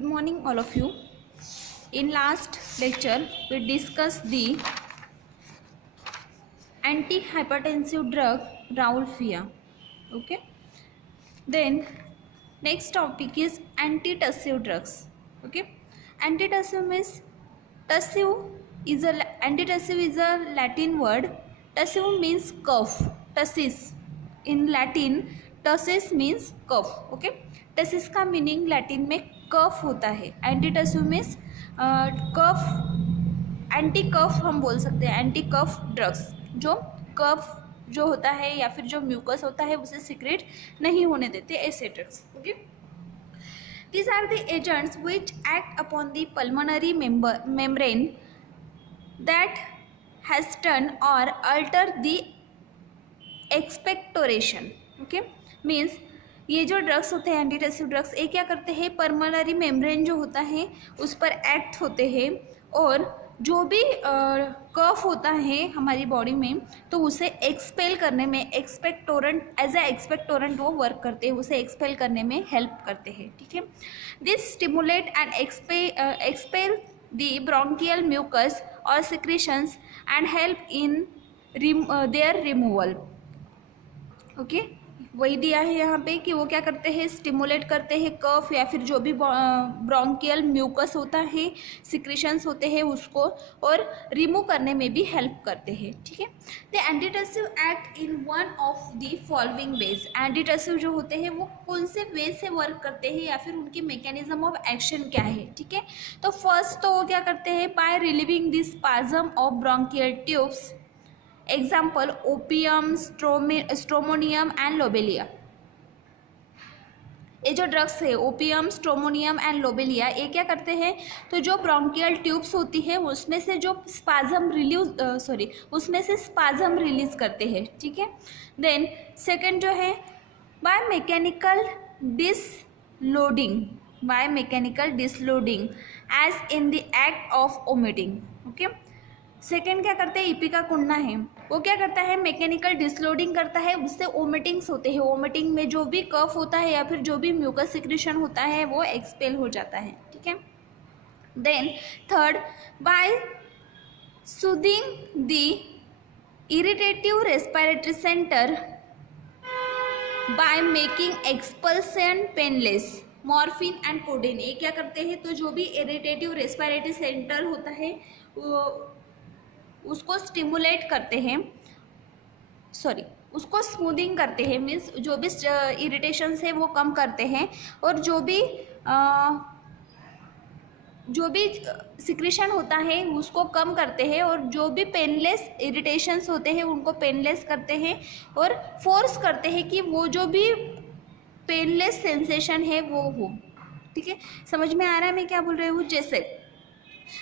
Good morning all of you. In last lecture we discussed the antihypertensive drug Raufolfia. Okay. Then next topic is antitussive drugs. Okay. Antitussive means antitussive is a Latin word. Tussive means cough. Tussis in Latin tussis means cough. Okay. Tussis का meaning Latin में cough होता है. Antitussive means cough, anti cough हम बोल सकते हैं. Anti कफ drugs जो कफ जो होता है या फिर जो म्यूकस होता है उसे सिक्रेट नहीं होने देते, ऐसे drugs. Okay. These are the agents which act upon the pulmonary membrane that hasten or alter the expectoration. Okay. Means ये जो ड्रग्स होते हैं एंटीटसिव ड्रग्स, ये क्या करते हैं, पल्मोनरी मेम्ब्रेन जो होता है उस पर एक्ट होते हैं और जो भी कफ होता है हमारी बॉडी में तो उसे एक्सपेल करने में एक्सपेक्टोरेंट एज ए एक्सपेक्टोरेंट वो वर्क करते हैं, उसे एक्सपेल करने में हेल्प करते हैं. ठीक है. This stimulate and expel the bronchial mucus और secretions and help in their removal. Okay. वही दिया है यहाँ पे कि वो क्या करते हैं, स्टिमुलेट करते हैं कफ या फिर जो भी ब्रोंकियल म्यूकस होता है, सिक्रीशंस होते हैं उसको, और रिमूव करने में भी हेल्प करते हैं. ठीक है. The antitussive act in one of the following veg. Antitussive जो होते हैं वो कौन से वे से वर्क करते हैं या फिर उनकी मैकेनिज्म ऑफ एक्शन क्या है. ठीक है. तो फर्स्ट तो वो क्या करते हैं, by relieving the spasm of bronchial tubes. Example opium, stramonium and lobelia. ये जो ड्रग्स है ओपियम, स्ट्रोमोनियम एंड लोबेलिया, ये क्या करते हैं, तो जो ब्रोंकियल ट्यूब्स होती है उसमें से जो उसमें से स्पाज्म रिलीज करते हैं. ठीक है. देन सेकंड जो है by mechanical dislodging as in the act of vomiting. Okay. Second क्या करते हैं, ईपी का कुंडा है वो क्या करता है, मैकेनिकल डिसलोडिंग करता है, उससे ओमिटिंग्स होते हैं. ओमिटिंग में जो भी कफ होता है या फिर जो भी म्यूकस सिक्रीशन होता है वो एक्सपेल हो जाता है. ठीक है. Then third by soothing the irritative respiratory centre by making expulsion painless. Morphine and codeine ये क्या करते हैं, तो जो भी इरिटेटिव रेस्पिरेटरी सेंटर होता है वो उसको स्टिमुलेट करते हैं, उसको स्मूदिंग करते हैं. मीन्स जो भी इरिटेशंस है वो कम करते हैं और जो भी सिक्रीशन होता है उसको कम करते हैं और जो भी पेनलेस इरिटेशंस होते हैं उनको पेनलेस करते हैं और फोर्स करते हैं कि वो जो भी पेनलेस सेंसेशन है वो हो. ठीक है. समझ में आ रहा है मैं क्या बोल रही हूँ. जैसे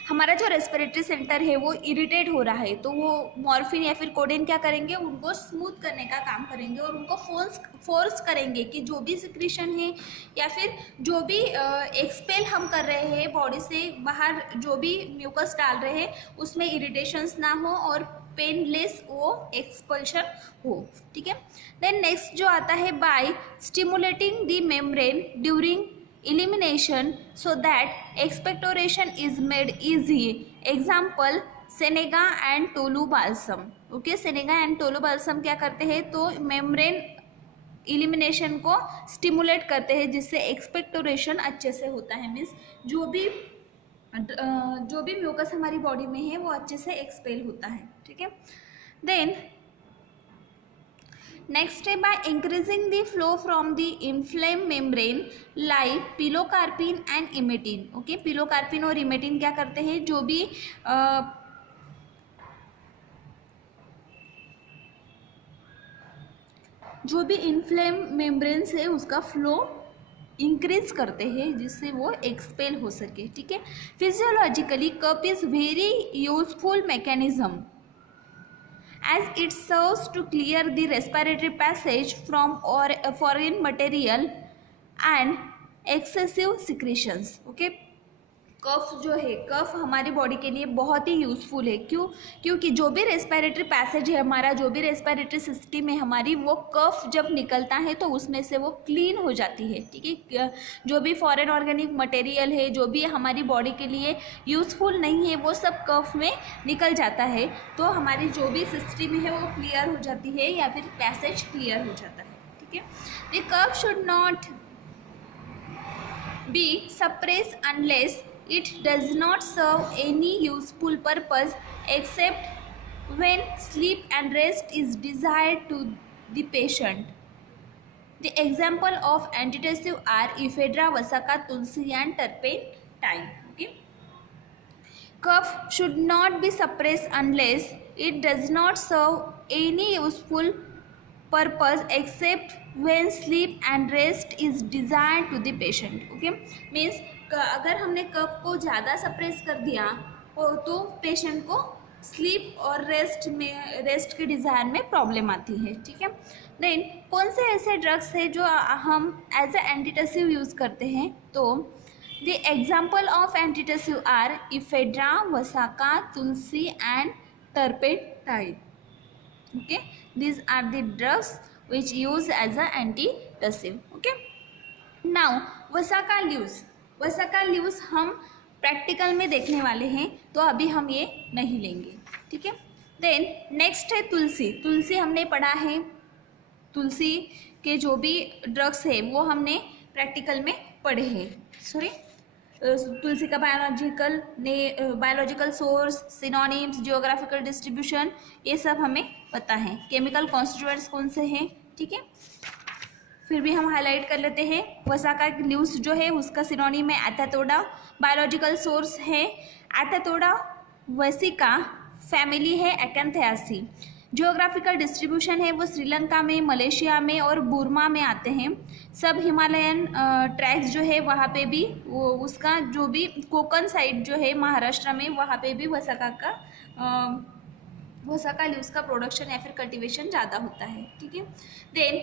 हमारा जो रेस्पिरेटरी सेंटर है वो इरिटेट हो रहा है तो वो मॉर्फिन या फिर कोडेन क्या करेंगे, उनको स्मूथ करने का काम करेंगे और उनको फोर्स करेंगे कि जो भी सिक्रीशन है या फिर जो भी एक्सपेल हम कर रहे हैं बॉडी से बाहर, जो भी म्यूकस डाल रहे हैं उसमें इरिटेशंस ना हो और पेनलेस वो एक्सपल्शन हो. ठीक है. देन नेक्स्ट जो आता है by stimulating the membrane during elimination so that expectoration is made easy. Example senega and tolu balsam. Okay. Senega and tolu balsam क्या करते हैं, तो मेम्ब्रेन इलिमिनेशन को स्टिमुलेट करते हैं जिससे एक्सपेक्टोरेशन अच्छे से होता है. मीन्स जो भी म्यूकस हमारी बॉडी में है वो अच्छे से एक्सपेल होता है. ठीक है. देन नेक्स्ट है by increasing the flow from the inflame membrane like pilocarpine and emetine. Okay. Pilocarpine और इमेटिन क्या करते हैं, जो भी इन्फ्लेम मेम्ब्रेन्स है उसका फ्लो इंक्रीज करते हैं जिससे वो एक्सपेल हो सके. ठीक है. Physiologically cup is very useful mechanism as it serves to clear the respiratory passage from foreign material and excessive secretions. Okay. कफ जो है, कफ हमारी बॉडी के लिए बहुत ही यूज़फुल है। क्योंकि जो भी रेस्पिरेटरी पैसेज है हमारा, जो भी रेस्पिरेटरी सिस्टम है हमारी, वो कफ जब निकलता है तो उसमें से वो क्लीन हो जाती है। ठीक है, जो भी फॉरेन ऑर्गेनिक मटेरियल है, जो भी हमारी बॉडी के लिए यूज़फुल नहीं है, वो सब कफ में निकल जाता है, तो हमारी जो भी सिस्टम है वो क्लियर हो जाती है या फिर पैसेज क्लियर हो जाता है। ठीक है, the cough should not be suppressed unless it does not serve any useful purpose except when sleep and rest is desired to the patient. The example of antidepressive are ephedra, Vasaka, Tulsi and turpentine. Okay? Cough should not be suppressed unless it does not serve any useful purpose except when sleep and rest is desired to the patient. Okay, means अगर हमने कफ को ज़्यादा suppress कर दिया तो patient को sleep और rest के डिज़ायर में प्रॉब्लम आती है। ठीक है, देन कौन से ऐसे ड्रग्स है जो हम एज ए एंटीडेप्रेसिव यूज़ करते हैं? तो the example of antidepressive are ephedra, vasaka, tulsi and turpentine. Okay, these are the drugs which used as a antidepressive. Okay, now वसाका leaves हम प्रैक्टिकल में देखने वाले हैं, तो अभी हम ये नहीं लेंगे। ठीक है, देन नेक्स्ट है तुलसी हमने पढ़ा है। तुलसी के जो भी ड्रग्स है वो हमने प्रैक्टिकल में पढ़े हैं। तुलसी का biological source, synonyms, geographical distribution, ये सब हमें पता है। केमिकल कॉन्स्टिट्यूएंट्स कौन से हैं? ठीक है, फिर भी हम हाईलाइट कर लेते हैं। वसाका लीव्स जो है उसका सिनोनिम है एथेटोडा। बायोलॉजिकल सोर्स है एथेटोडा वेसिका, फैमिली है एक्यांथेआसी। जियोग्राफिकल डिस्ट्रीब्यूशन है वो श्रीलंका में, मलेशिया में और बुर्मा में आते हैं। सब हिमालयन ट्रैक्स जो है वहाँ पे भी वो उसका जो भी कोकन साइड जो है महाराष्ट्र में, वहाँ पे भी वसाका लीव्स का प्रोडक्शन या फिर कल्टीवेशन ज़्यादा होता है। ठीक है, देन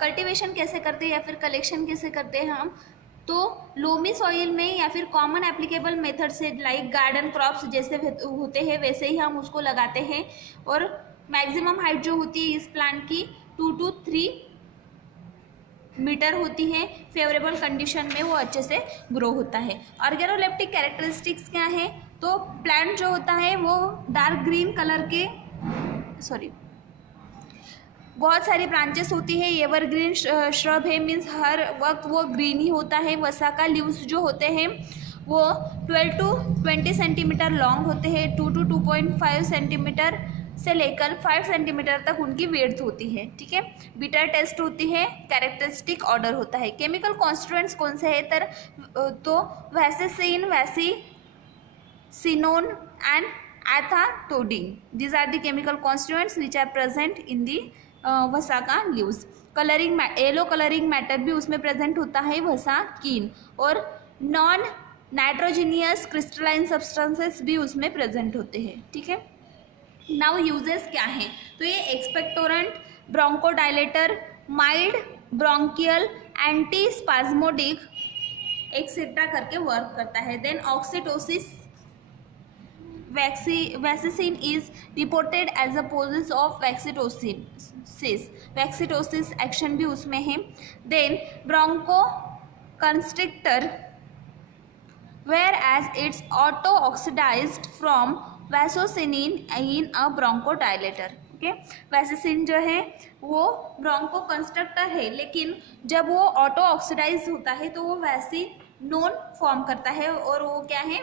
कल्टीवेशन कैसे करते हैं या फिर कलेक्शन कैसे करते हैं हम? तो लोमी सॉइल में या फिर कॉमन एप्लीकेबल मेथड से, लाइक गार्डन क्रॉप्स जैसे होते हैं वैसे ही हम उसको लगाते हैं। और मैक्सिमम हाइट जो होती है इस प्लांट की 2 to 3 मीटर होती है। फेवरेबल कंडीशन में वो अच्छे से ग्रो होता है। ऑर्गेनोलेप्टिक कैरेक्टरिस्टिक्स क्या है? तो प्लांट जो होता है वो डार्क ग्रीन कलर के बहुत सारी ब्रांचेस होती है। एवरग्रीन श्रब है, मीन्स हर वक्त वो ग्रीन ही होता है। वसाका लीव्स जो होते हैं वो 12 to 20 सेंटीमीटर लॉन्ग होते हैं। 2 to 2.5 सेंटीमीटर से लेकर 5 सेंटीमीटर तक उनकी वेड्थ होती है। ठीक है, बिटर टेस्ट होती है, कैरेक्टरिस्टिक ऑर्डर होता है। केमिकल कॉन्स्टिट्यूएंट्स कौन से है? तो vasicine, vasicinone and adhatodine, these are the chemical constituents which are present in the vasaka leaves. Colouring, yellow colouring matter भी उसमें प्रेजेंट होता है, वसाकीन। और नॉन नाइट्रोजीनियस क्रिस्टलाइन सब्सटेंसेस भी उसमें प्रेजेंट होते हैं। ठीक है, नाउ यूजेस क्या हैं? तो ये expectorant, bronchodilator, mild bronchial, anti spasmodic etcetera करके वर्क करता है। Then oxytocic, vasicine is reported as a possess of oxytocic action भी उसमें है। Then bronchoconstrictor, whereas its auto oxidised from vasicinone in a bronchodilator. Okay, vasicine जो है वो Bronco constructor है, लेकिन जब वो ऑटो ऑक्सीडाइज होता है तो वो वैसिनोन फॉर्म करता है और वो क्या है?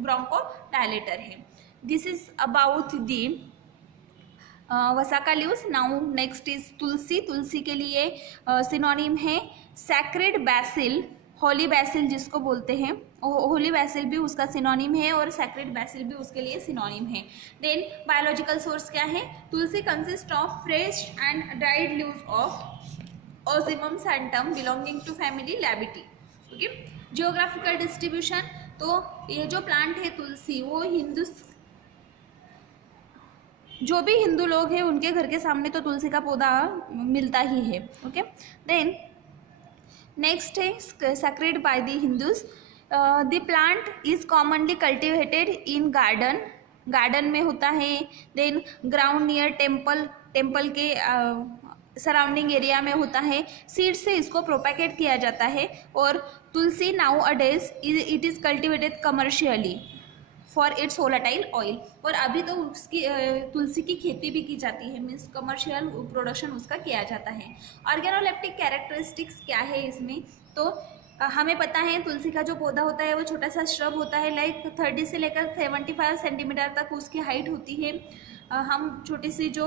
ब्रोंकोडायलेटर है। This is about the vasaka leaves. Now next is tulsi के लिए सिनोनिम है सैक्रेड बैसिल, होली बैसिल जिसको बोलते हैं। होली बैसिल भी उसका सिनोनिम है और सैक्रेड बैसिल भी उसके लिए सिनोनिम है। देन बायोलॉजिकल सोर्स क्या है? Tulsi consist of fresh and dried leaves of Ocimum sanctum belonging to family Labiatae. Okay, geographical distribution, तो ये जो प्लांट है तुलसी वो जो भी हिंदू लोग हैं उनके घर के सामने तो तुलसी का पौधा मिलता ही है। ओके, देन नेक्स्ट है sacred by the Hindus. The plant is commonly cultivated in garden में होता है, देन ग्राउंड नियर टेम्पल के सराउंडिंग एरिया में होता है, सीड से इसको प्रोपैगेट किया जाता है। और तुलसी नाउ अडेज it is cultivated commercially for its volatile oil, और अभी तो उसकी तुलसी की खेती भी की जाती है, मीन्स कमर्शियल प्रोडक्शन उसका किया जाता है। ऑर्गेनोलेप्टिक कैरेक्टरिस्टिक्स क्या है इसमें, तो हमें पता है तुलसी का जो पौधा होता है वो छोटा सा श्रब होता है, लाइक 30 से लेकर 75 सेंटीमीटर तक उसकी हाइट होती है। हम छोटी सी जो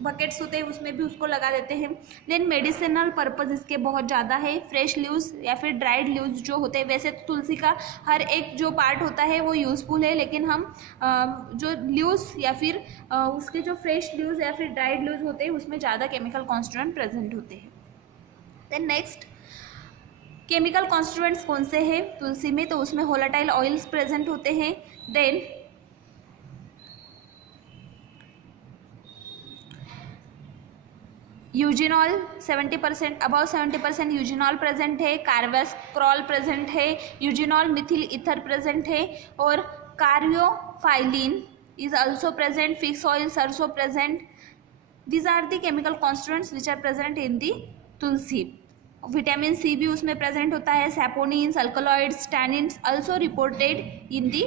बकेट्स होते हैं उसमें भी उसको लगा देते हैं। देन मेडिसिनल पर्पस इसके बहुत ज़्यादा है। फ्रेश लीव्स या फिर ड्राइड लीव्स जो होते हैं, वैसे तो तुलसी का हर एक जो पार्ट होता है वो यूज़फुल है, लेकिन हम जो लीव्स या फिर उसके जो फ्रेश लीव्स या फिर ड्राइड लीव्स होते हैं उसमें ज़्यादा केमिकल कॉन्स्टिट्यूएंट प्रेजेंट होते हैं। देन नेक्स्ट केमिकल कॉन्स्टिट्यूएंट्स कौन से हैं तुलसी में, तो उसमें वोलेटाइल ऑयल्स प्रेजेंट होते हैं। Then eugenol 70%, about 70% eugenol present है, कार्बास्क्रॉल प्रेजेंट है, यूजिनॉल मिथिल ईथर प्रेजेंट है, और caryophyllene is also present, fix oils also present. These are the chemical constituents which are present in the tulsi. Vitamin C भी उसमें present होता है, saponins, alkaloids, tannins also reported in the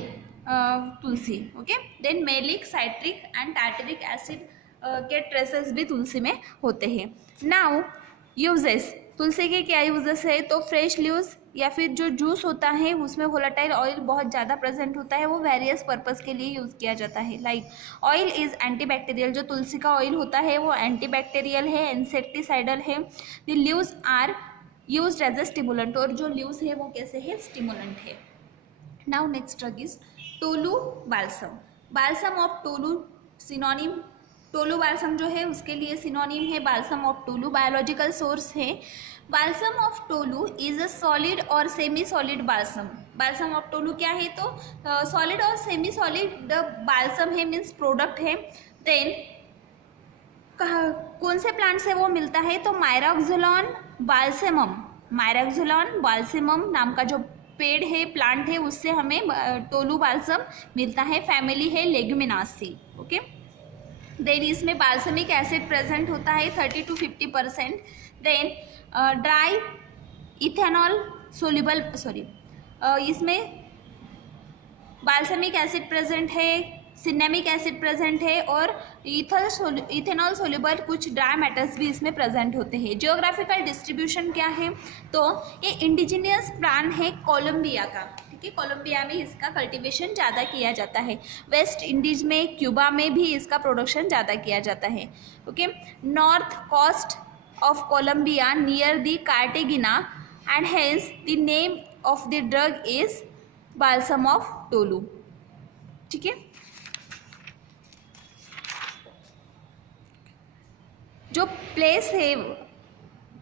tulsi. Okay, then malic, citric and tartaric acid के traces भी तुलसी में होते हैं। Now uses, तुलसी के क्या यूजेस है, तो फ्रेश लीव्स या फिर जो जूस होता है उसमें वोलेटाइल ऑयल बहुत ज़्यादा प्रेजेंट होता है, वो वेरियस पर्पस के लिए यूज़ किया जाता है। लाइक ऑयल इज़ एंटीबैक्टीरियल, जो तुलसी का ऑयल होता है वो एंटीबैक्टीरियल है, इंसेक्टिसाइडल है। The leaves are used as a stimulant, और जो लीव्स है वो कैसे है, स्टिमुलेंट है। Now next drug is Tolu balsam. Balsam of Tolu synonym, Tolu balsam जो है उसके लिए सिनोनिम है balsam of Tolu, biological source है। Balsam of Tolu is a solid और semi solid balsam. Balsam of Tolu क्या है, तो सॉलिड और सेमी सॉलिड बाल्सम है, मीन्स प्रोडक्ट है। देन कौन से प्लांट से वो मिलता है, तो मायरोक्सोलॉन बाल्सेमम, मायरोक्सोलॉन बाल्सेमम नाम का जो पेड़ है, प्लांट है, उससे हमें टोलू बाल्सम मिलता है। फैमिली है लेग्युमिनासी। ओके, देन इसमें बाल्समिक एसिड प्रेजेंट होता है 30 to 50%। Then dry ethanol soluble, इसमें बाल्समिक एसिड प्रेजेंट है, सिनेमिक एसिड प्रेजेंट है, और इथेनॉल सोल्यूबल कुछ ड्राई मेटल्स भी इसमें प्रेजेंट होते हैं। जियोग्राफिकल डिस्ट्रीब्यूशन क्या है, तो ये इंडिजिनियस प्लांट है कोलंबिया का, ठीक है, कोलंबिया में इसका कल्टीवेशन ज़्यादा किया जाता है। वेस्ट इंडीज में, क्यूबा में भी इसका प्रोडक्शन ज़्यादा किया जाता है। Okay, north coast of Colombia near the Cartagena, and hence the name of the drug is balsam of Tolu. ठीक है, जो प्लेस है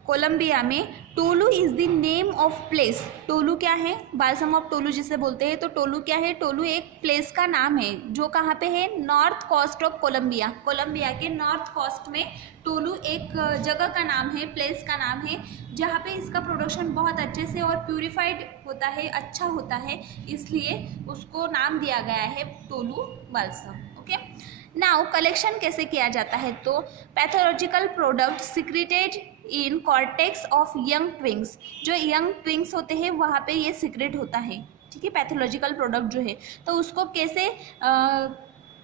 कोलंबिया में, Tolu is the name of place. Tolu क्या है, बाल्सम ऑफ टोलू जिसे बोलते हैं, तो टोलू क्या है, टोलू एक प्लेस का नाम है जो कहाँ पे है, north coast of Colombia. Colombia के नॉर्थ कोस्ट में टोलू एक जगह का नाम है, प्लेस का नाम है, जहाँ पे इसका प्रोडक्शन बहुत अच्छे से और प्यूरिफाइड होता है, अच्छा होता है, इसलिए उसको नाम दिया गया है Tolu balsam. Okay, now collection कैसे किया जाता है, तो pathological product secreted in cortex of young twigs, जो यंग ट्विंग्स होते हैं वहाँ पे ये सीक्रेट होता है। ठीक है, पैथोलॉजिकल प्रोडक्ट जो है, तो उसको कैसे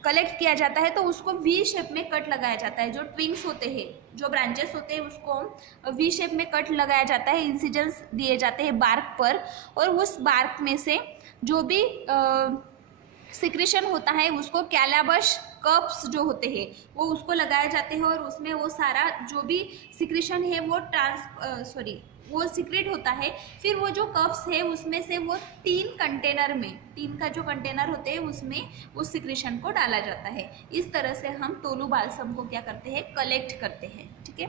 कलेक्ट किया जाता है, तो उसको वी शेप में कट लगाया जाता है। जो ट्विंग्स होते हैं, जो ब्रांचेस होते हैं, उसको वी शेप में कट लगाया जाता है, इंसिजन्स दिए जाते हैं बार्क पर, और उस बार्क में से जो भी सिक्रेशन होता है उसको कैलाबश कप्स जो होते हैं वो उसको लगाए जाते हैं, और उसमें वो सारा जो भी सिक्रेशन है वो सीक्रेट होता है। फिर वो जो कप्स है उसमें से वो 3 कंटेनर में, 3 का जो कंटेनर होते हैं उसमें उस सिक्रेशन को डाला जाता है। इस तरह से हम टोलू बाल्सम को क्या करते हैं, कलेक्ट करते हैं। ठीक है,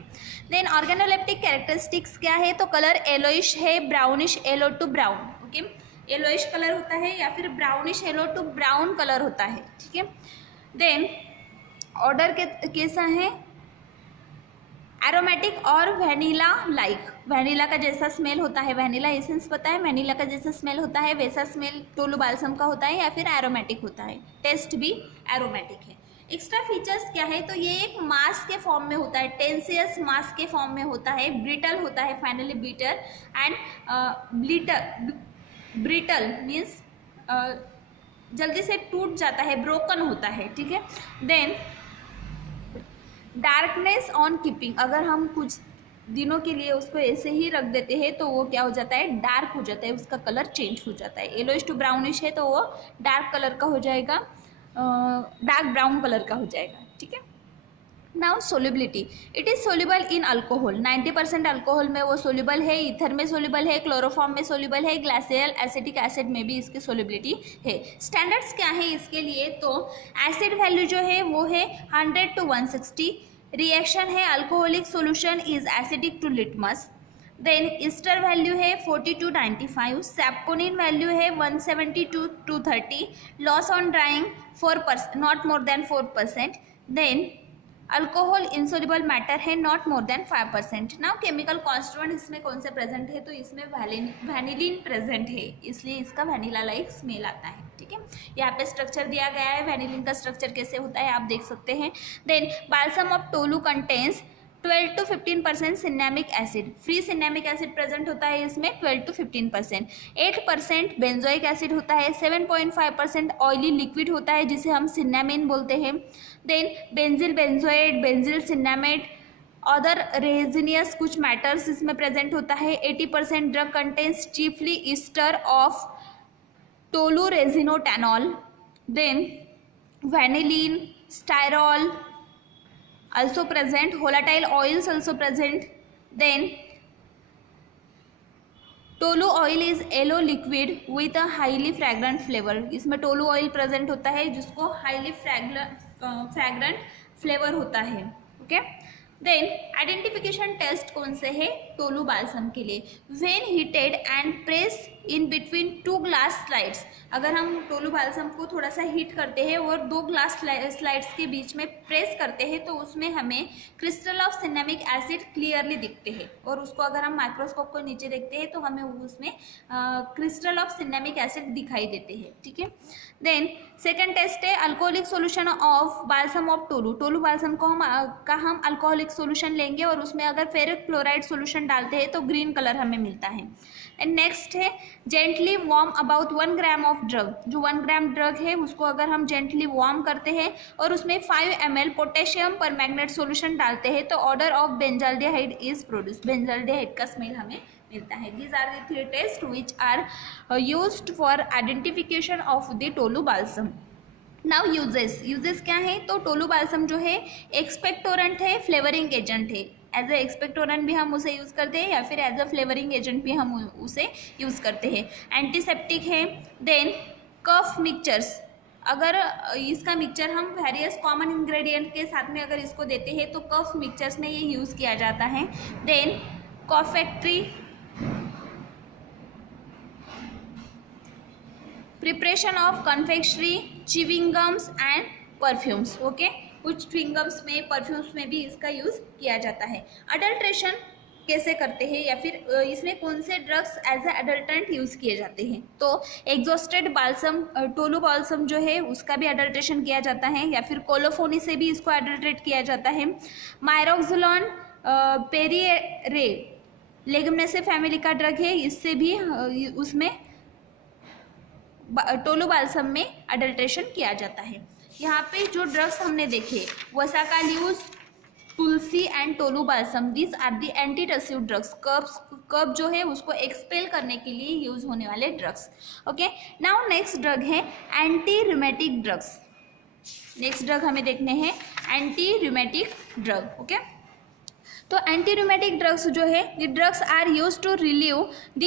देन ऑर्गेनोलेप्टिक कैरेक्टरिस्टिक्स क्या है, तो कलर येलोइश है, brownish yellow to brown. Okay, yellowish colour होता है या फिर brownish yellow to brown colour होता है। ठीक है, देन ऑर्डर कैसा है, एरोमेटिक और वैनिला लाइक। वैनिला का जैसा स्मेल होता है, वैनिला एसेंस पता है, वैनिला का जैसा स्मेल होता है, वैसा स्मेल टोलू बाल्सम का होता है या फिर एरोमेटिक होता है, टेस्ट भी एरोमेटिक है। एक्स्ट्रा फीचर्स क्या है, तो ये एक मास्क के फॉर्म में होता है, टेंसियस मास्क के फॉर्म में होता है, ब्रिटल होता है, finally bitter and brittle means जल्दी से टूट जाता है, ब्रोकन होता है, ठीक है। देन डार्कनेस ऑन कीपिंग, अगर हम कुछ दिनों के लिए उसको ऐसे ही रख देते हैं तो वो क्या हो जाता है, डार्क हो जाता है, उसका कलर चेंज हो जाता है। येलोइश टू ब्राउनिश है तो वो डार्क कलर का हो जाएगा, डार्क ब्राउन कलर का हो जाएगा, ठीक है। Now solubility, it is soluble in alcohol, 90% alcohol में वो सोल्यूबल है, ईथर में सोल्यूबल है, क्लोरोफॉर्म में सोल्यूबल है, ग्लाइसेरिल एसिटिक एसिड में भी इसकी सोल्यूबिलिटी है। स्टैंडर्ड्स क्या है इसके लिए, तो एसिड वैल्यू जो है वो है 100 to 160, रिएक्शन है alcoholic solution is acidic to litmus, then ester value है 40 to 95, सैप्कोनिन वैल्यू है 170 to 230, loss on drying 4%, not more than 4%, then alcohol insoluble matter है not more than 5%। Now chemical constituent इसमें कौन से प्रेजेंट है, तो इसमें वैनिलीन प्रेजेंट है, इसलिए इसका वैनिला लाइक स्मेल आता है, ठीक है। यहाँ पे स्ट्रक्चर दिया गया है, वैनिलीन का स्ट्रक्चर कैसे होता है आप देख सकते हैं। Then balsam of tolu contains 12 to 15% cinnamic acid, free cinnamic acid present होता है इसमें 12 to 15%, 8% बेंजोइक एसिड होता है, 7.5% ऑयली लिक्विड होता है जिसे हम सिनेमिन बोलते हैं, then benzyl benzoate, benzyl cinnamate, other resinous कुछ मैटर्स इसमें प्रेजेंट होता है, 80% drug contains chiefly ester of Tolu resinotannol, then vanillin, styrol also present, volatile oils also present, then Tolu oil is yellow liquid with a highly fragrant flavour, इसमें Tolu oil present होता है जिसको highly fragrant flavour होता है, okay. Then identification test कौन से है Tolu balsam के लिए, when heated and press in between 2 glass slides, अगर हम टोलू बाल्सम को थोड़ा सा हीट करते हैं और 2 ग्लास स्लाइड्स के बीच में प्रेस करते हैं तो उसमें हमें crystal of cinnamic acid clearly दिखते हैं, और उसको अगर हम माइक्रोस्कोप को नीचे देखते हैं तो हमें उसमें क्रिस्टल ऑफ सिनेमिक एसिड दिखाई देते हैं, ठीक है। देन सेकेंड टेस्ट है alcoholic solution of balsam of tolu, tolu balsam को हम अल्कोहलिक सोल्यूशन लेंगे और उसमें अगर फेरिक क्लोराइड सोल्यूशन डालते हैं तो ग्रीन कलर हमें मिलता है। एंड नेक्स्ट है gently warm about 1 gram of drug, जो 1 ग्राम ड्रग है उसको अगर हम जेंटली वार्म करते हैं और उसमें 5 ml potassium permanganate solution डालते हैं तो odour of benzaldehyde is produce, benzaldehyde का स्मेल हमें मिलता है। These are the 3 test which are used for identification of the tolu balsam. Now uses क्या है, तो टोलू बाल्सम जो है एक्सपेक्टोरेंट है, फ्लेवरिंग एजेंट है, एज ए एक्सपेक्टोरेंट भी हम उसे यूज़ करते हैं या फिर एज अ फ्लेवरिंग एजेंट भी हम उसे यूज़ करते हैं, एंटीसेप्टिक है। देन कफ मिक्सचर्स, अगर इसका मिक्सचर हम वेरियस कॉमन इंग्रेडिएंट के साथ में अगर इसको देते हैं तो कफ मिक्सचर्स में ये यूज़ किया जाता है। Then confectionery, preparation of confectionery, chewing gums and perfumes, okay, कुछ च्युइंग गम्स में, परफ्यूम्स में भी इसका यूज़ किया जाता है। अडल्ट्रेशन कैसे करते हैं या फिर इसमें कौन से drugs as a adulterant use किए जाते हैं, तो एग्जॉस्टेड बाल्सम, टोलू बाल्सम जो है उसका भी अडल्ट्रेशन किया जाता है या फिर कोलोफोनी से भी इसको अडल्ट्रेट किया जाता है। मायरोक्सिलॉन पेरिएरे लेगुमिनेसी फैमिली का ड्रग है, इससे भी उसमें टोलू बाल्सम में अडल्ट्रेशन किया जाता है। यहाँ पे जो ड्रग्स हमने देखे vasaka leaves, tulsi and tolu balsam, this are the antitussive drugs, cough जो है उसको एक्सपेल करने के लिए यूज होने वाले drugs, okay. Now next drug है anti rheumatic drugs, next drug हमें देखने हैं एंटी रूमेटिक ड्रग, ओके। तो एंटी रूमेटिक ड्रग्स जो है the drugs are used to relieve the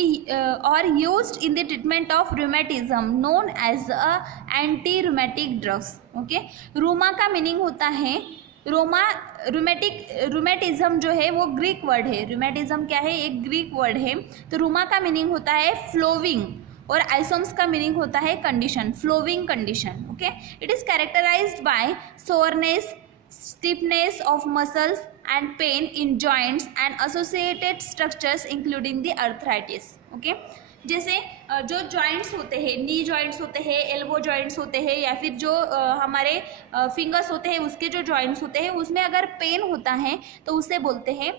और used in the treatment of rheumatism known as a anti rheumatic drugs, okay. Rheuma का meaning होता है रोमा, रूमेटिज्म जो है वो ग्रीक वर्ड है, रूमेटिज्म क्या है, एक ग्रीक वर्ड है, तो रूमा का मीनिंग होता है फ्लोविंग और आइसोम्स का मीनिंग होता है condition, flowing condition, okay. It is characterized by soreness, stiffness of muscles and pain in joints and associated structures including the arthritis. Okay जैसे जो जॉइंट्स होते हैं, नी जॉइंट्स होते हैं, एल्बो जॉइंट्स होते हैं, या फिर जो हमारे फिंगर्स होते हैं उसके जो जॉइंट्स होते हैं उसमें अगर पेन होता है तो उसे बोलते हैं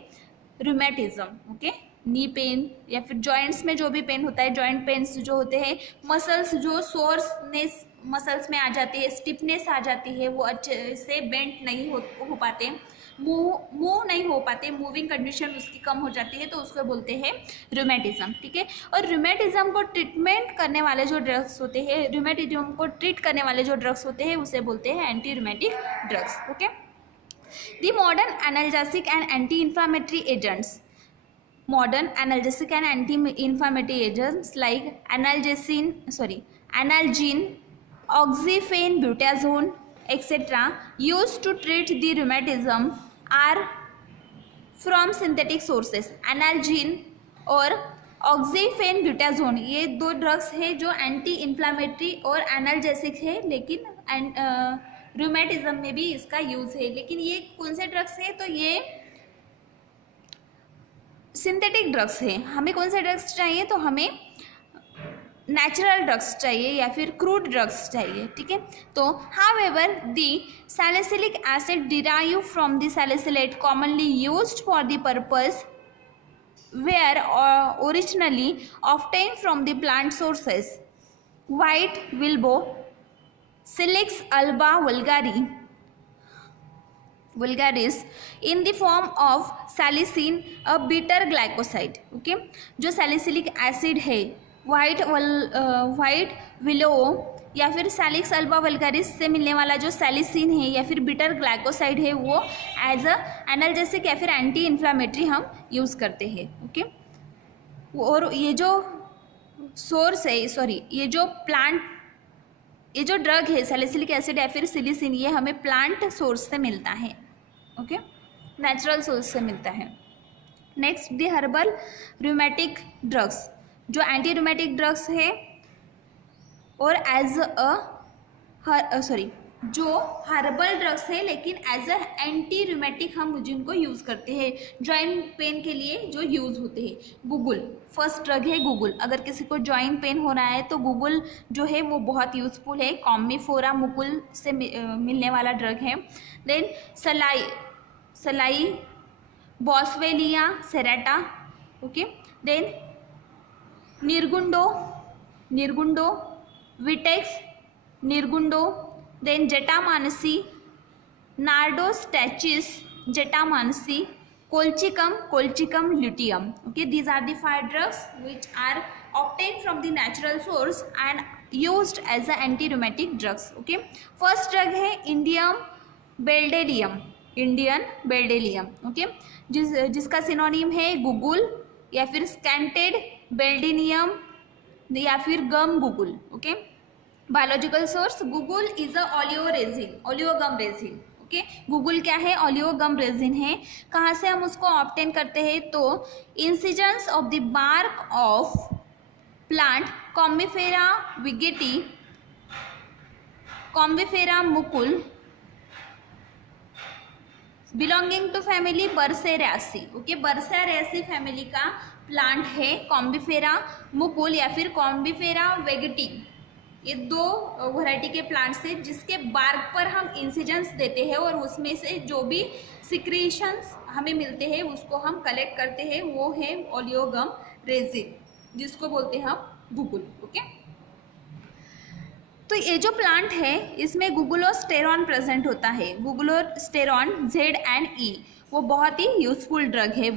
रूमेटिज्म. ओके नी पेन या फिर जॉइंट्स में जो भी पेन होता है, जॉइंट पेन्स जो होते हैं, मसल्स जो सोर्सनेस मसल्स में आ जाती है, स्टिफनेस आ जाती है, वो अच्छे से बेंट नहीं हो पाते, मूव नहीं हो पाते, मूविंग कंडीशन उसकी कम हो जाती है, तो उसको बोलते हैं रूमेटिज्म. ठीक है. और रूमेटिज्म को ट्रीटमेंट करने वाले जो ड्रग्स होते हैं, रूमेटिज्म को ट्रीट करने वाले जो ड्रग्स होते हैं उसे बोलते हैं anti rheumatic drugs. Okay. The modern analgesic and anti inflammatory agents, modern analgesic and anti-inflammatory agents like analgin, oxyphene, butazone, etc. used to treat the rheumatism are from synthetic sources. Analgin और ऑक्सीफेन butazone ये दो drugs है जो anti inflammatory और analgesic है, लेकिन rheumatism में भी इसका यूज़ है. लेकिन ये कौन से ड्रग्स है? तो ये सिंथेटिक ड्रग्स है. हमें कौन से ड्रग्स चाहिए? तो हमें नेचुरल ड्रग्स चाहिए या फिर क्रूड ड्रग्स चाहिए. ठीक है. तो however the salicylic acid derive from the salicylate commonly used for the purpose where originally obtained from the plant sources. White willow, Salix alba vulgaris in the form of salicin, a bitter glycoside. Okay जो salicylic acid है, white willow या फिर salix alba vulgaris से मिलने वाला जो salicin है या फिर बिटर ग्लाइकोसाइड है, वो एज अ एनाल्जेसिक या फिर एंटी इन्फ्लामेटरी हम यूज़ करते हैं. ओके. और ये जो सोर्स है, ये जो ड्रग है सैलिसिलिक एसिड या फिर सिलिसिन, ये हमें प्लांट सोर्स से मिलता है. ओके नेचुरल सोर्स से मिलता है. Next the herbal rheumatic drugs, जो एंटी रूमेटिक ड्रग्स है और जो हर्बल ड्रग्स है लेकिन एज अ एंटी रूमेटिक हम जिनको यूज़ करते हैं जॉइंट पेन के लिए जो यूज़ होते हैं. गूगल फर्स्ट ड्रग है. गूगल अगर किसी को जॉइंट पेन हो रहा है तो गूगल जो है वो बहुत यूज़फुल है. कॉम्बिफोरा मुकुल से मिलने वाला ड्रग है. देन सलाई बॉस्वेलिया सेरेटा. ओके. देन निर्गुंडो Vitex negundo. Then jatamansi, Nardostachys jatamansi, Colchicum luteum. Okay, these are the 5 drugs which are obtained from the natural source and used as a anti-rheumatic drugs. Okay, first drug है Indian bdellium. Okay जिसका synonym है गुगुल या फिर scented bdellium या फिर gum guggul. Okay. Biological source guggul is a oleogum resin. Okay guggul क्या है? Oleogum resin है. कहाँ से हम उसको ऑब्टेन करते हैं? तो incisions of the bark of plant Commiphora wightii, Commiphora mukul belonging to family Burseraceae. Okay Burseraceae family का प्लांट है कॉम्बिफेरा मुकुल या फिर कॉम्बिफेरा वेगेटी. ये दो वैरायटी के प्लांट्स हैं जिसके बार्क पर हम इंसिजेंस देते हैं और उसमें से जो भी सिक्रीशंस हमें मिलते हैं उसको हम कलेक्ट करते हैं, वो है ओलियोगम रेजिन जिसको बोलते हैं हम गुगुल. ओके. तो ये जो प्लांट है इसमें गुगुलोस्टेरॉन प्रेजेंट होता है. गुगुलोस्टेरॉन ZE वो बहुत ही यूजफुल ड्रग है.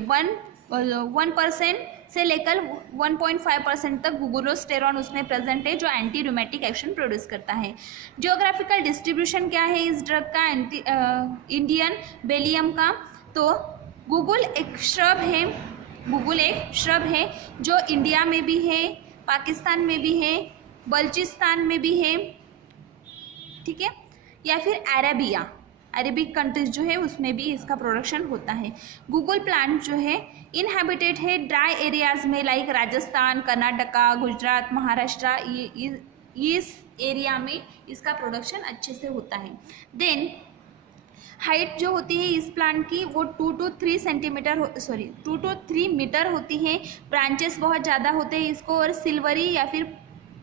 1% से लेकर 1.5% तक गुगुलोस्टेरॉन उसमें प्रेजेंट है जो एंटी रूमेटिक एक्शन प्रोड्यूस करता है. जियोग्राफिकल डिस्ट्रीब्यूशन क्या है इस ड्रग का? इंडियन बेलियम का. तो गुगुल एक श्रब है जो इंडिया में भी है, पाकिस्तान में भी है, बलूचिस्तान में भी है. ठीक है. या फिर अरेबिक कंट्रीज जो है उसमें भी इसका प्रोडक्शन होता है. गूगल प्लांट जो है इनहेबिटेड है ड्राई एरियाज में लाइक राजस्थान, कर्नाटका, गुजरात, महाराष्ट्र. इस एरिया में इसका प्रोडक्शन अच्छे से होता है. देन हाइट जो होती है इस प्लांट की वो 2 to 3 मीटर होती है। ब्रांचेस बहुत ज़्यादा होते हैं इसको, और सिल्वरी या फिर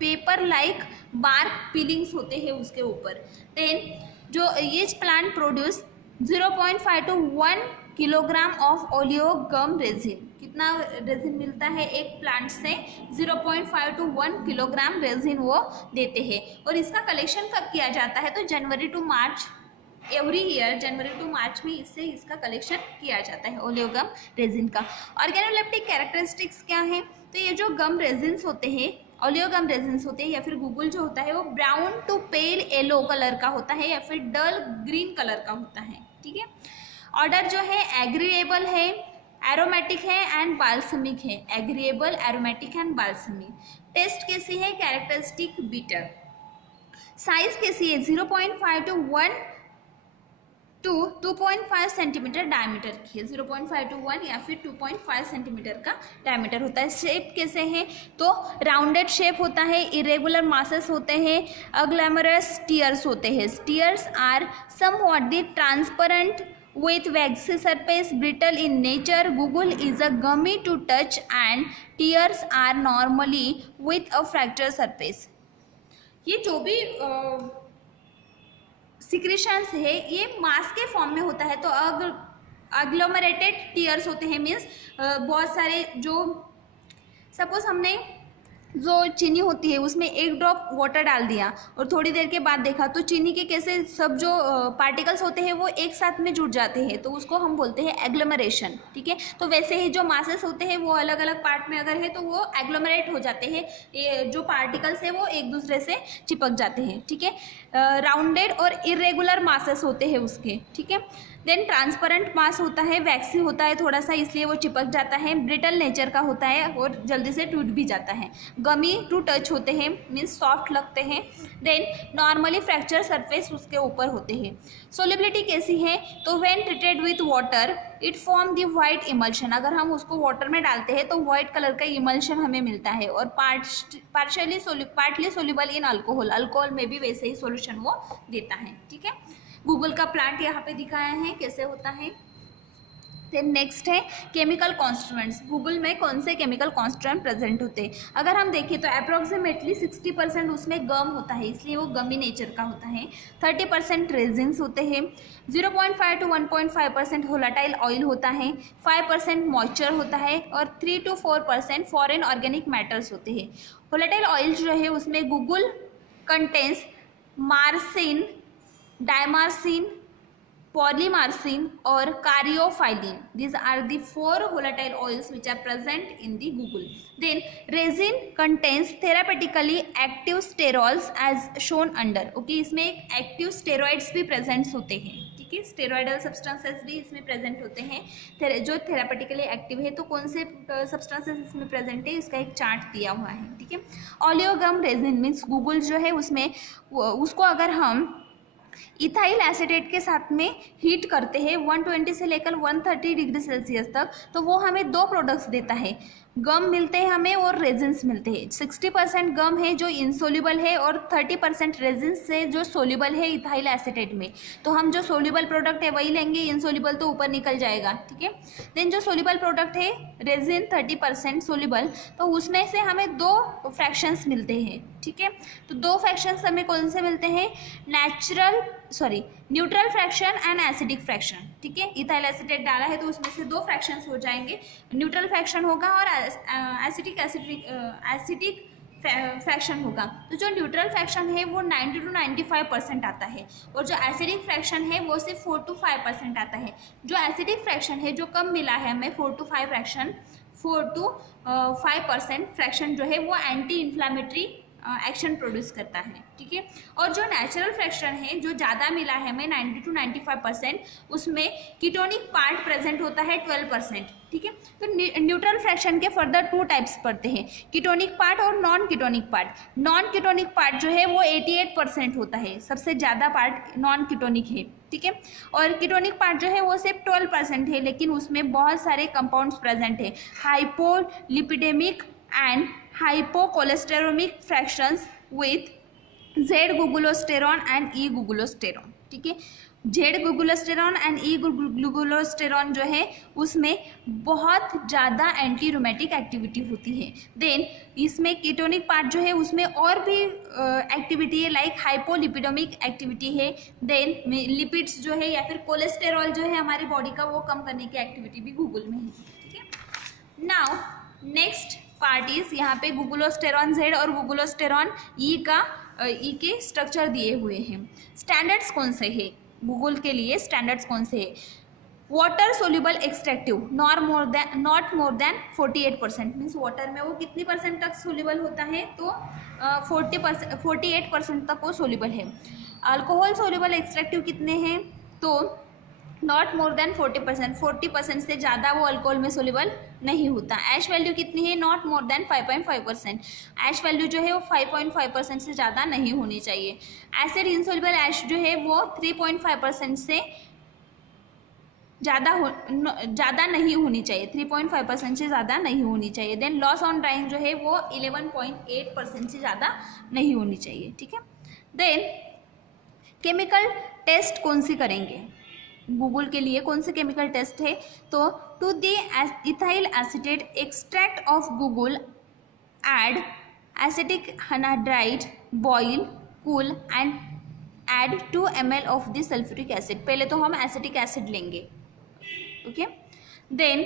पेपर लाइक बार्क पीलिंग्स होते हैं उसके ऊपर। देन जो ये plant produce 0.5 to 1 kilogram of oleo-gum resin. कितना रेजिन मिलता है एक प्लांट से? 0.5 to 1 किलोग्राम रेजिन वो देते हैं। और इसका कलेक्शन कब किया जाता है? तो January to March, every year January to March में इसका कलेक्शन किया जाता है ओलियोगम रेजिन का। ऑर्गेनोलेप्टिक कैरेक्टरिस्टिक्स क्या है? तो ये जो गम रेजिन्स होते हैं, ओलियोगम रेजिन्स होते हैं या फिर गुगुल जो होता है वो brown to pale yellow colour का होता है या फिर डल ग्रीन कलर का होता है। ठीक है। ऑर्डर जो है एग्रीएबल है, एरोमेटिक है एंड बाल्समिक है। Agreeable, aromatic and balsamic. Taste कैसी है? Characteristic bitter. साइज कैसी है? 0.5 to 1 to 2.5 सेंटीमीटर डायमीटर की है। 0.5 to 1 या फिर 2.5 सेंटीमीटर का डायमीटर होता है। शेप कैसे है? तो राउंडेड शेप होता है, इरेगुलर मासेस होते हैं, अग्लैमरस टीयर्स होते हैं। Tears are somewhat the transparent with waxy surface, brittle in nature. Gugul is a gummy to touch and tears are normally with a fracture surface. ये जो भी सिक्रेशंस है ये मास के फॉर्म में होता है। तो अग्लोमरेटेड टीयर्स होते हैं, मीन्स बहुत सारे, जो सपोज हमने जो चीनी होती है उसमें एक ड्रॉप वाटर डाल दिया और थोड़ी देर के बाद देखा तो चीनी के कैसे सब जो पार्टिकल्स होते हैं वो एक साथ में जुड़ जाते हैं, तो उसको हम बोलते हैं एग्लोमरेशन। ठीक है। तो वैसे ही जो मासेस होते हैं वो अलग अलग पार्ट में अगर है तो वो एग्लोमरेट हो जाते हैं, ये जो पार्टिकल्स है वो एक दूसरे से चिपक जाते हैं। ठीक है। राउंडेड और इरेगुलर मासेस होते हैं उसके। ठीक है। देन ट्रांसपेरेंट मास होता है, वैक्सी होता है थोड़ा सा, इसलिए वो चिपक जाता है। ब्रिटल नेचर का होता है और जल्दी से टूट भी जाता है। गमी टू टच होते हैं, मीन्स सॉफ्ट लगते हैं। देन नॉर्मली फ्रैक्चर सरफेस उसके ऊपर होते हैं। सोलिबिलिटी कैसी है? तो when treated with water it form the white emulsion. अगर हम उसको वाटर में डालते हैं तो वाइट कलर का इमल्शन हमें मिलता है। और partly soluble in alcohol, alcohol में भी वैसे ही सोल्यूशन वो देता है। ठीक है। गूगल का प्लांट यहाँ पे दिखाया है कैसे होता है। देन नेक्स्ट है केमिकल कॉन्स्टिट्यूएंट्स। गूगल में कौन से केमिकल कॉन्स्टिट्यूएंट प्रेजेंट होते हैं? अगर हम देखें तो अप्रॉक्सीमेटली 60% उसमें गम होता है, इसलिए वो गमी नेचर का होता है। 30% रेजिन्स होते हैं। 0.5 to 1.5% वोलेटाइल ऑयल होता है। 5% मॉइस्चर होता है और 3 to 4% फॉरेन ऑर्गेनिक मैटर्स होते हैं। वोलेटाइल ऑयल जो है उसमें guggul contains myrcene, dimyrcene, polymarcin or caryophyllene. These are the 4 volatile oils which are present in the gugul. Then resin contains therapeutically active sterols as shown under. Okay, इसमें एक active steroids भी present होते हैं। ठीक है, स्टेरॉइडल सब्सटेंसेस भी इसमें present होते हैं जो थेरापेटिकली एक्टिव है। तो कौन से सब्सटेंसेस इसमें प्रेजेंट है इसका एक चार्ट दिया हुआ है। ठीक है। ओलियोगम रेजिन मीन्स गूगल जो है उसमें उसको अगर हम इथाइल एसिटेट के साथ में हीट करते हैं 120 से लेकर 130 डिग्री सेल्सियस तक, तो वो हमें 2 प्रोडक्ट्स देता है। गम मिलते हैं हमें और रेजिन्स मिलते हैं। 60% गम है जो इनसोल्यूबल है और 30% रेजिन्स से जो सोल्यूबल है इथाइल एसिटेट में। तो हम जो सोल्यूबल प्रोडक्ट है वही लेंगे, इनसोल्यूबल तो ऊपर निकल जाएगा। ठीक है। देन जो सोल्यूबल प्रोडक्ट है रेजिन 30% सोल्यूबल, तो उसमें से हमें 2 फ्रैक्शंस मिलते हैं। ठीक है। तो 2 फ्रैक्शंस हमें कौन से मिलते हैं? Neutral fraction and acidic fraction. ठीक है। इथाइल एसिटेट डाला है तो उसमें से 2 फ्रैक्शंस हो जाएंगे, न्यूट्रल फ्रैक्शन होगा और एसिडिक फ्रैक्शन होगा। तो जो न्यूट्रल फ्रैक्शन है वो 90 to 95% आता है और जो एसिडिक फ्रैक्शन है वो सिर्फ 4 to 5% आता है। जो एसिडिक फ्रैक्शन है जो कम मिला है हमें 4 to 5% फ्रैक्शन जो है वो एंटी इन्फ्लामेटरी एक्शन प्रोड्यूस करता है। ठीक है। और जो नेचुरल फ्रैक्शन है जो ज़्यादा मिला है हमें 90 to 95%, उसमें कीटोनिक पार्ट प्रेजेंट होता है 12%। ठीक है। तो न्यूट्रल फ्रैक्शन के फर्दर 2 टाइप्स पड़ते हैं, कीटोनिक पार्ट और non ketonic part. Non ketonic part जो है वो 88% होता है, सबसे ज़्यादा पार्ट नॉन कीटोनिक है। ठीक है। और कीटोनिक पार्ट जो है वो सिर्फ 12% है, लेकिन उसमें बहुत सारे कंपाउंड्स प्रेजेंट है, hypolipidemic and hypocholesteremic fractions with Z-gugulosterone and E-gugulosterone। ठीक है। जेड ग्लूकोस्टेरॉन एंड ई ग्लूकोस्टेरॉन जो है उसमें बहुत ज़्यादा एंटी रोमेटिक एक्टिविटी होती है। देन इसमें कीटोनिक पार्ट जो है उसमें और भी एक्टिविटी है, लाइक हाइपोलिपिडोमिक एक्टिविटी है। देन लिपिड्स जो है या फिर कोलेस्टेरॉल जो है हमारी बॉडी का वो कम करने की एक्टिविटी भी गूगल में है। ठीक है, नाउ नेक्स्ट पार्ट इज यहाँ पे ग्लूकोस्टेरॉन जेड और ग्लूकोस्टेरॉन ई का ई के स्ट्रक्चर दिए हुए हैं। स्टैंडर्ड्स कौन से है गूगल के लिए, स्टैंडर्ड्स कौन से है? Water soluble extractive not more then 48%, means water में वो कितनी परसेंट तक सोल्यूबल होता है? तो 48% तक वो सोल्यूबल है। अल्कोहल सोल्यूबल एक्सट्रैक्टिव कितने हैं? तो नॉट मोर देन 40%, 40% से ज़्यादा वो अल्कोहल में सोल्यूबल नहीं होता। ऐश वैल्यू कितनी है? Not more than 5.5%, ash value जो है वो 5.5% से ज़्यादा नहीं होनी चाहिए। एसिड इनसोल्यूबल ऐश जो है वो 3.5% से ज़्यादा नहीं होनी चाहिए, 3.5% से ज़्यादा नहीं होनी चाहिए। देन लॉस ऑन ड्राइंग जो है वो 11.8% से ज़्यादा नहीं होनी चाहिए। ठीक है, देन केमिकल टेस्ट कौन सी करेंगे गूगल के लिए? कौन से केमिकल टेस्ट है? तो to the ethyl acetate extract of guggul add acetic anhydride, boil, cool and add 2 ml of the sulphuric acid. पहले तो हम एसिटिक एसिड लेंगे, ओके, देन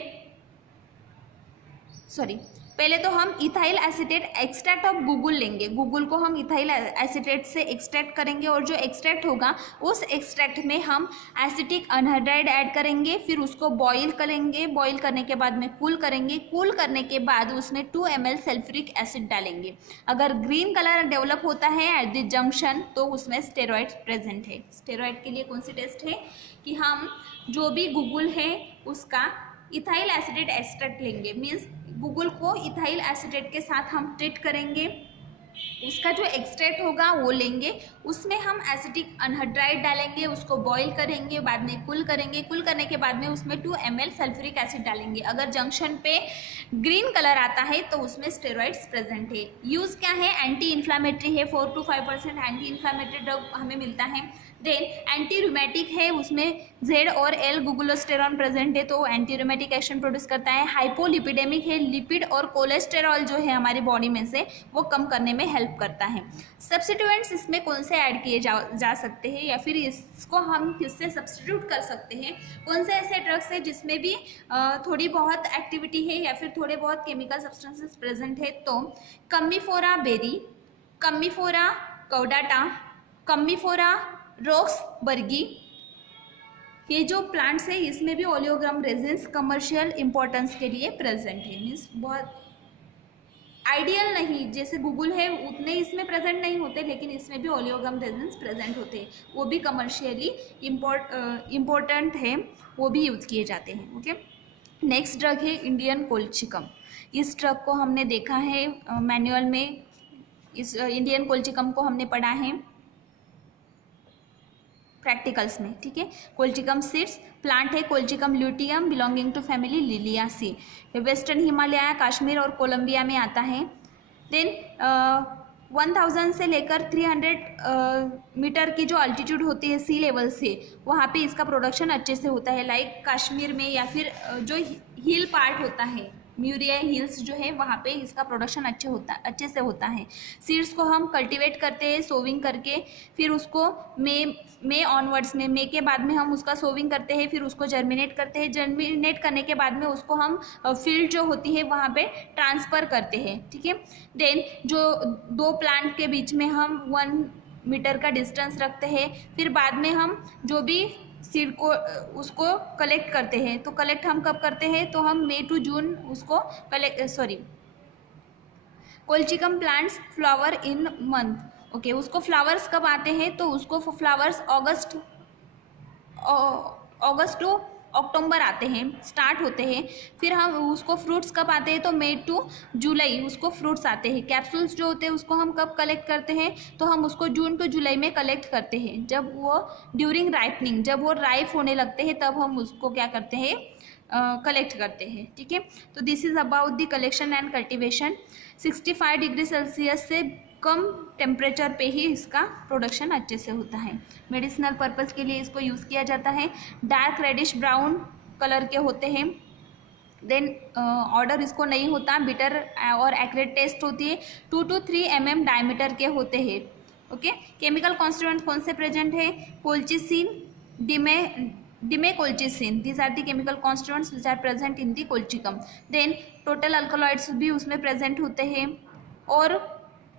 पहले तो हम ethyl acetate extract of guggul लेंगे। गूगल को हम इथाइल एसिटेट से एक्सट्रैक्ट करेंगे और जो एक्सट्रैक्ट होगा उस एक्सट्रैक्ट में हम एसिटिक अनहाइड्राइड ऐड करेंगे, फिर उसको बॉईल करेंगे, बॉईल करने के बाद में कूल करेंगे, कूल करने के बाद उसमें 2 ml सल्फ्यूरिक एसिड डालेंगे। अगर ग्रीन कलर डेवलप होता है एट द जंक्शन तो उसमें स्टेरॉइड प्रेजेंट है। स्टेरॉइड के लिए कौन सी टेस्ट है कि हम जो भी गूगल है उसका इथाइल एसिटेट एक्सट्रैक्ट लेंगे, मीन्स गूगल को इथाइल एसिटेट के साथ हम ट्रीट करेंगे, उसका जो एक्सट्रैक्ट होगा वो लेंगे, उसमें हम एसिटिक अनहाइड्राइड डालेंगे, उसको बॉईल करेंगे, बाद में कूल करेंगे, कूल करने के बाद में उसमें 2 ml सल्फ्यूरिक एसिड डालेंगे। अगर जंक्शन पे ग्रीन कलर आता है तो उसमें स्टेरॉइड्स प्रेजेंट है। यूज़ क्या है? एंटी इन्फ्लामेटरी है, 4 to 5% एंटी इन्फ्लामेटरी ड्रग हमें मिलता है। देन एंटी रूमेटिक है, उसमें जेड और एल ग्लूकोस्टेरॉन प्रेजेंट है तो एंटी रूमेटिक एक्शन प्रोड्यूस करता है। हाइपोलिपिडेमिक है, लिपिड और कोलेस्टेरॉल जो है हमारी बॉडी में से वो कम करने में हेल्प करता है। सब्स्टिट्यूएंट्स इसमें कौन से ऐड किए जा सकते हैं या फिर इसको हम किससे सब्स्टिट्यूट कर सकते हैं? कौन से ऐसे ड्रग्स है जिसमें भी थोड़ी बहुत एक्टिविटी है या फिर थोड़े बहुत केमिकल सब्सटेंसेस प्रेजेंट है? तो कम्मीफोरा बेरी, कम्मीफोरा कौडाटा, कम्मीफोरा रोक्स बर्गी, ये जो प्लांट्स है इसमें भी ओलियोग्राम रेजिन्स कमर्शियल इंपॉर्टेंस के लिए प्रेजेंट है। मीन्स बहुत आइडियल नहीं, जैसे गूगल है उतने इसमें प्रेजेंट नहीं होते, लेकिन इसमें भी ओलियोग्राम रेजिन्स प्रेजेंट होते हैं, वो भी कमर्शियली इम्पोर्टेंट है, वो भी यूज़ किए जाते हैं। ओके, नेक्स्ट ड्रग है इंडियन कोल्चिकम। इस ड्रग को हमने देखा है मैनुअल में, इस इंडियन कोल्चिकम को हमने पढ़ा है प्रैक्टिकल्स में। ठीक है, कोल्चिकम सीड्स प्लांट है, colchicum luteum belonging to family liliaceae, western Himalaya, Kashmir और कोलंबिया में आता है। देन 1000 से लेकर 300 मीटर की जो अल्टीट्यूड होती है सी लेवल से, वहाँ पे इसका प्रोडक्शन अच्छे से होता है। लाइक कश्मीर में या फिर जो हिल पार्ट होता है, म्यूरिया हिल्स जो है वहाँ पे इसका प्रोडक्शन अच्छे से होता है। सीड्स को हम कल्टीवेट करते हैं सोविंग करके, फिर उसको मे ऑनवर्ड्स में, मे के बाद में हम उसका सोविंग करते हैं, फिर उसको जर्मिनेट करते हैं, जर्मिनेट करने के बाद में उसको हम फील्ड जो होती है वहाँ पे ट्रांसफ़र करते हैं। ठीक है, देन जो 2 प्लांट के बीच में हम 1 मीटर का डिस्टेंस रखते हैं, फिर बाद में हम जो भी सीड को उसको कलेक्ट करते हैं। तो कलेक्ट हम कब करते हैं? तो हम मई टू जून उसको colchicum plants flower in month. Okay, उसको फ्लावर्स कब आते हैं? तो उसको फ्लावर्स अगस्त टू अक्टूबर आते हैं, स्टार्ट होते हैं। फिर हम उसको फ्रूट्स कब आते हैं? तो मई टू जुलाई उसको फ्रूट्स आते हैं। कैप्सूल्स जो होते हैं उसको हम कब कलेक्ट करते हैं? तो हम उसको जून टू जुलाई में कलेक्ट करते हैं, जब वो ड्यूरिंग राइपनिंग, जब वो राइप होने लगते हैं तब हम उसको क्या करते हैं? कलेक्ट करते हैं। ठीक है, तो this is about the collection and cultivation. 65 degree Celsius से कम टेम्परेचर पे ही इसका प्रोडक्शन अच्छे से होता है। मेडिसिनल पर्पस के लिए इसको यूज़ किया जाता है। डार्क रेडिश ब्राउन कलर के होते हैं। देन ऑर्डर इसको नहीं होता, बिटर और एक्रेट टेस्ट होती है। 2 to 3 mm डायमीटर के होते हैं। ओके, केमिकल कॉन्स्टिट्यूएंट कौन से प्रेजेंट है? Colchicine, demecolcine, these are the chemical constituents which are present in the Colchicum. Then total alkaloids भी उसमें प्रेजेंट होते हैं, और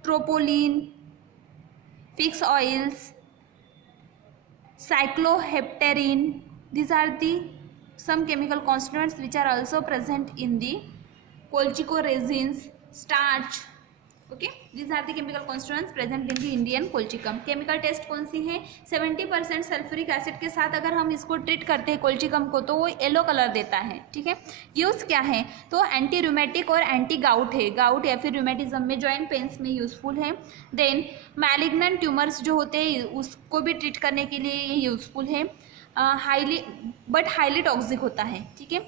ट्रोपोलिन, फिक्स ऑयल्स, साइक्लोहेप्टेरिन, these are the some chemical constituents which are also present in the colchicorresins, starch. Okay, these are the chemical constituents present in the Indian colchicum. chemical test कौन सी है? 70% sulphuric acid के साथ अगर हम इसको treat करते हैं कोल्चिकम को तो वो येलो कलर देता है। ठीक है, यूज़ क्या है? तो एंटी रूमेटिक और एंटी गाउट है। गाउट या फिर रूमेटिज्म में, जॉइंट पेन्स में यूजफुल है। देन मैलिग्नेंट ट्यूमर्स जो होते हैं उसको भी ट्रीट करने के लिए ये यूजफुल है। हाईली टॉक्सिक होता है। ठीक है,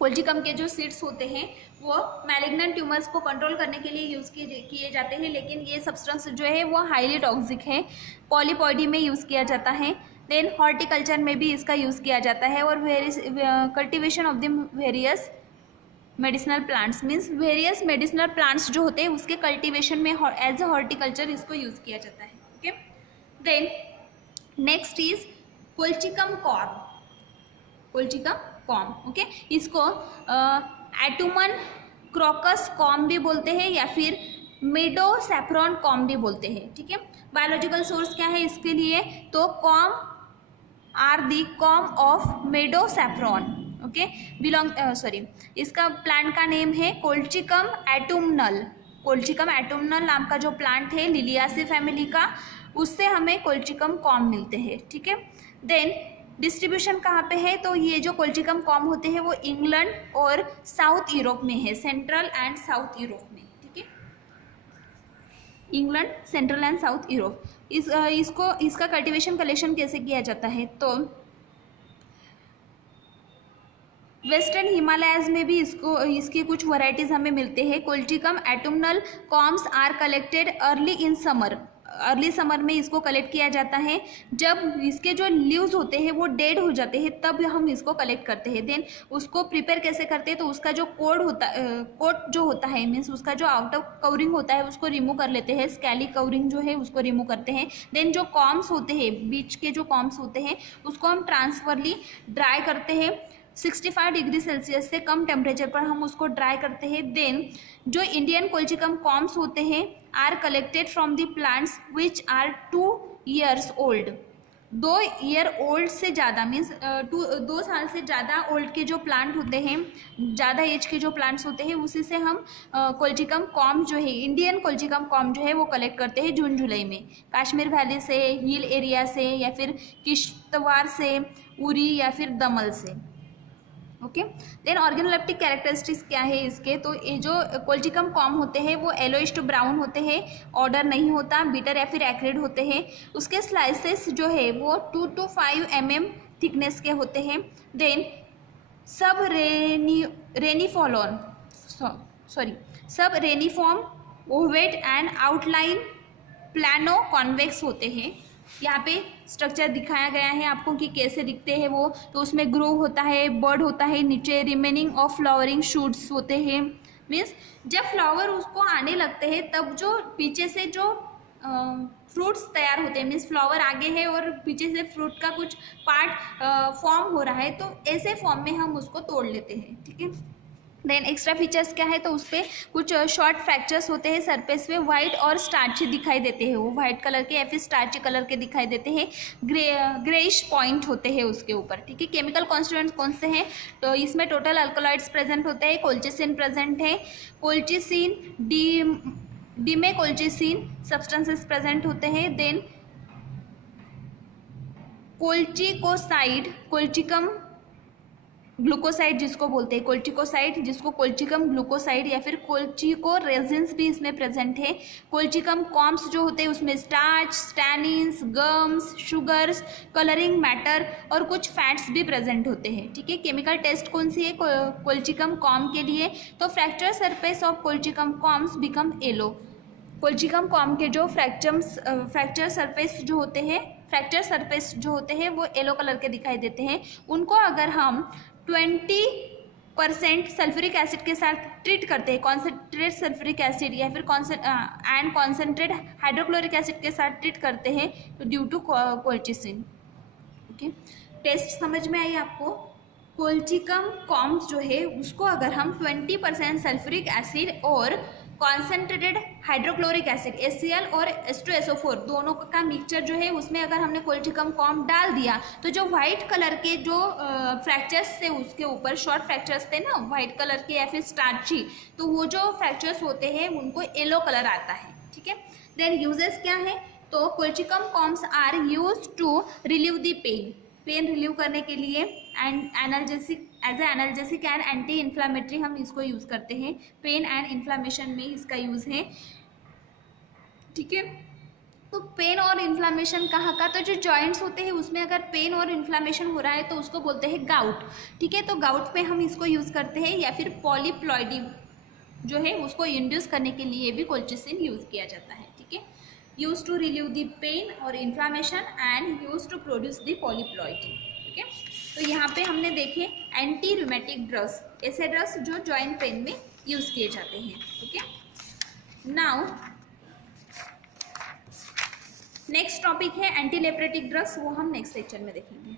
कोल्चिकम के जो सीड्स होते हैं वो मैलिग्नेंट ट्यूमर्स को कंट्रोल करने के लिए यूज़ किए जाते हैं, लेकिन ये सब्सटेंस जो है वो हाईली टॉक्सिक है। पॉलीपॉडी में यूज़ किया जाता है। देन हॉर्टिकल्चर में भी इसका यूज़ किया जाता है। और cultivation of the various medicinal plants, means various medicinal plants जो होते हैं उसके कल्टिवेशन में एज ए हॉर्टिकल्चर इसको यूज़ किया जाता है। Okay, then next is colchicum corm. Colchicum corm, okay, इसको एटुमन क्रोकस कॉर्म भी बोलते हैं या फिर मेडो सैफ्रॉन कॉर्म भी बोलते हैं। ठीक है, बायोलॉजिकल सोर्स क्या है इसके लिए? तो corm are the corm of meadow saffron. Okay, इसका प्लांट का नेम है कोल्चिकम एटुमनल। कोल्चिकम एटुमनल नाम का जो प्लांट है लिलियासी फैमिली का, उससे हमें कोल्चिकम कॉर्म मिलते हैं। ठीक है, देन डिस्ट्रीब्यूशन कहाँ पे है? तो ये जो कोल्चिकम कॉर्म होते हैं वो इंग्लैंड और साउथ यूरोप में है, सेंट्रल एंड साउथ यूरोप में। ठीक है, England, central and south Europe. इसका कल्टीवेशन कलेक्शन कैसे किया जाता है? तो वेस्टर्न हिमालयाज में भी इसकी कुछ वैरायटीज हमें मिलते हैं। Colchicum autumnale corms are collected early in summer. Early summer में इसको कलेक्ट किया जाता है। जब इसके जो लीव्स होते हैं वो डेड हो जाते हैं तब हम इसको कलेक्ट करते हैं। देन उसको प्रिपेयर कैसे करते हैं? तो उसका जो कोट जो होता है, मीन्स उसका जो आउटर कवरिंग होता है उसको रिमूव कर लेते हैं। स्कैली कवरिंग जो है उसको रिमूव करते हैं। देन जो कॉर्म्स होते हैं, बीच के जो कॉर्म्स होते हैं उसको हम ट्रांसफरली ड्राई करते हैं। 65 डिग्री सेल्सियस से कम टेम्परेचर पर हम उसको ड्राई करते हैं। देन जो इंडियन कोल्चिकम कॉर्म्स होते हैं are collected from the plants which are 2 years old. 2 year old से ज़्यादा, मीन्स 2 साल से ज़्यादा ओल्ड के जो प्लांट होते हैं, ज़्यादा एज के जो प्लांट्स होते हैं, उसी से हम कोल्चिकम कॉर्म जो है, इंडियन कोल्चिकम कॉर्म जो है वो कलेक्ट करते हैं जून जुलाई में। कश्मीर वैली से, हिल एरिया से, या फिर किश्तवाड़ से, उरी या फिर दमन से। ओके, देन ऑर्गेनोलेप्टिक कैरेक्टरिस्टिक्स क्या है इसके? तो ये जो कोल्चिकम कॉर्म होते हैं वो येलोइश टू ब्राउन होते हैं, ऑर्डर नहीं होता, बिटर या फिर एक्रिड होते हैं। उसके स्लाइसेस जो है वो 2 to 5 mm थिकनेस के होते हैं। Then subreniform, ovate and outline planoconvex होते हैं। यहाँ पे स्ट्रक्चर दिखाया गया है आपको कि कैसे दिखते हैं वो। तो उसमें ग्रो होता है, बर्ड होता है, नीचे रिमेनिंग ऑफ फ्लावरिंग शूट्स होते हैं। मीन्स जब फ्लावर उसको आने लगते हैं तब जो पीछे से जो फ्रूट्स तैयार होते हैं, मीन्स फ्लावर आगे है और पीछे से फ्रूट का कुछ पार्ट फॉर्म हो रहा है, तो ऐसे फॉर्म में हम उसको तोड़ लेते हैं। ठीक है, देन एक्स्ट्रा फीचर्स क्या है? तो उस पर कुछ शॉर्ट फ्रैक्चर्स होते हैं, सरफेस पे वाइट और स्टार्ची दिखाई देते हैं, वो वाइट कलर के या फिर स्टार्ची कलर के दिखाई देते हैं। ग्रेइश पॉइंट होते हैं उसके ऊपर। ठीक है, केमिकल कॉन्स्टिट्यूएंट्स कौन से हैं? तो इसमें टोटल अल्कलॉइड्स प्रेजेंट होते हैं। कोल्चिसिन प्रेजेंट है, कोल्चिसिन, डिमेकोल्चिसिन सब्सटेंसेस प्रेजेंट होते हैं। देन कोल्चिकोसाइड, कोल्चिकम ग्लूकोसाइड जिसको बोलते हैं, कोल्चिकोसाइड जिसको कोल्चिकम ग्लूकोसाइड या फिर कोल्चिकोरेजिन्स भी इसमें प्रेजेंट है। कोल्चिकम कॉर्म्स जो होते हैं उसमें starch, tannins, gums, sugars, colouring matter और कुछ फैट्स भी प्रेजेंट होते हैं। ठीक है, केमिकल टेस्ट कौन सी है कोल्चिकम कॉर्म के लिए? तो fracture surface of Colchicum corms become yellow. Colchicum corm के जो फ्रैक्चर सरफेस जो होते हैं वो येलो कलर के दिखाई देते हैं, उनको अगर हम 20% सल्फ्यूरिक एसिड के साथ ट्रीट करते हैं, कॉन्सेंट्रेट सल्फ्यूरिक एसिड या फिर कॉन्सेंट्रेट हाइड्रोक्लोरिक एसिड के साथ ट्रीट करते हैं तो due to colchicine. Okay, taste समझ में आई आपको? कोल्चिकम कॉम्स जो है उसको अगर हम 20% सल्फ्यूरिक एसिड और कॉन्सेंट्रेटेड हाइड्रोक्लोरिक एसिड HCl और H2SO4 दोनों का मिक्सचर जो है उसमें अगर हमने कोल्चिकम कॉम डाल दिया तो जो वाइट कलर के जो फ्रैक्चर्स थे उसके ऊपर, शॉर्ट फ्रैक्चर्स थे ना वाइट कलर के या फिर स्टार्ची, तो वो जो फ्रैक्चर्स होते हैं उनको येलो कलर आता है। ठीक है, देन यूजेस क्या है? तो colchicum corms are use to relieve the pain relieve करने के लिए, and analgesic as a analgesic and anti inflammatory हम इसको यूज़ करते हैं। पेन एंड इन्फ्लामेशन में इसका यूज़ है। ठीक है, तो पेन और इन्फ्लामेशन कहाँ का? तो जो जॉइंट्स होते हैं उसमें अगर पेन और इन्फ्लामेशन हो रहा है तो उसको बोलते हैं गाउट। ठीक है, तो गाउट पे हम इसको यूज़ करते हैं, या फिर पॉलीप्लॉइडी जो है उसको इंड्यूस करने के लिए भी कोल्चिसिन यूज़ किया जाता है। ठीक है, use to relieve the pain और inflammation and use to produce the polyploidy. ठीक है, तो यहाँ पे हमने देखे एंटी रूमेटिक ड्रग्स, ऐसे ड्रग्स जो जॉइंट पेन में यूज़ किए जाते हैं। ओके, नाउ नेक्स्ट टॉपिक है एंटी लेप्रेटिक ड्रग्स, वो हम नेक्स्ट लेक्चर में देखेंगे।